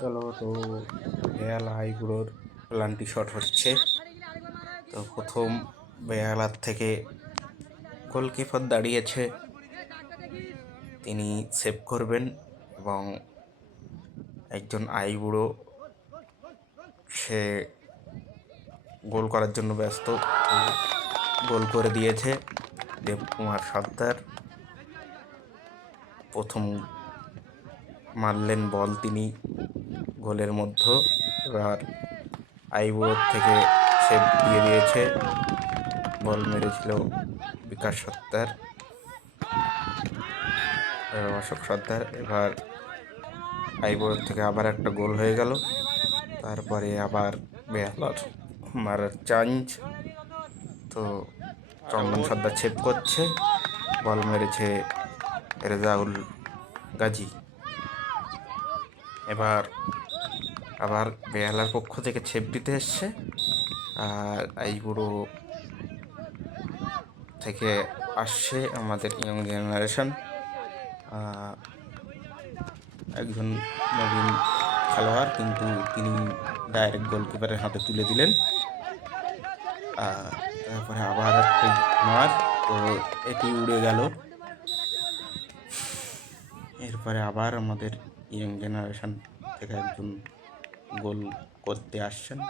চলো, তো বেহালা আইগুড়োর plenty shot হচ্ছে। তো প্রথম বেহালার থেকে গোলকিপার দাঁড়িয়েছে। তিনি সেভ করবেন এবং একজন আইবুড়ো সে গোল করার জন্য ব্যস্ত, গোল করে দিয়েছে দেবকুমার সর্দার। প্রথম মারলেন বল তিনি। গোলের মধ্যে এবার আইবুড়োর থেকে সেভ দিয়ে দিয়েছে। বল মেরেছিল বিকাশ সত্তার অশোক সর্দার এবার আইবুড়োর থেকে আবার একটা গোল হয়ে গেল। তারপরে আবার বেহালার মারার চান্স তো চন্দন সর্দার ছেপ করছে। বল মেরেছে রেজাউল গাজী। এবার আবার বেহালার পক্ষ থেকে ছেপ দিতে এসছে। আর আইবুড়ো থেকে আসছে আমাদের ইয়ং জেনারেশন একজন নবীন খেলোয়াড়, কিন্তু তিনি ডাইরেক্ট গোলকিপারের হাতে তুলে দিলেন। তারপরে আবার একটা মার, তো এটি উড়ে গেল। এরপরে আবার আমাদের ইয়ং জেনারেশন থেকে একজন গোল করতে আসছেন।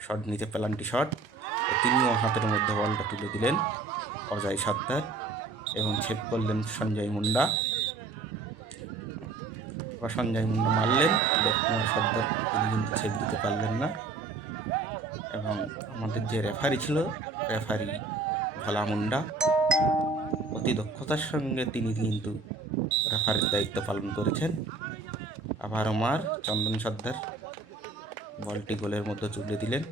শট নিতে পেলান্টি শট। তিনিও হাতের মধ্যে বলটা তুলে দিলেন, অজয় সত্তার, এবং ছেদ করলেন সঞ্জয় মুন্ডা। বা সঞ্জয় মুন্ডা মারলেন দেবকুমার সর্দার তিনি কিন্তু ছেদ দিতে পারলেন না। এবং আমাদের যে রেফারি ছিল, রেফারি ভোলা মুন্ডা, অতি দক্ষতার সঙ্গে তিনি কিন্তু রেফারির দায়িত্ব পালন করেছেন। আবার আমার চন্দন সর্দার বলটি গোলের মধ্যে তুলে দিলেন।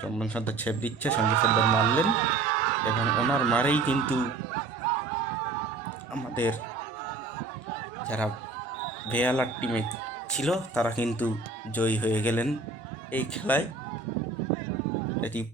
চন্দন সর্দার ছেপ দিচ্ছে সঞ্জয় সর্দার মারলেন। এবং ওনার মারেই কিন্তু আমাদের যারা বেয়ালার টিমে ছিল, তারা কিন্তু জয়ী হয়ে গেলেন এই খেলায়। এটি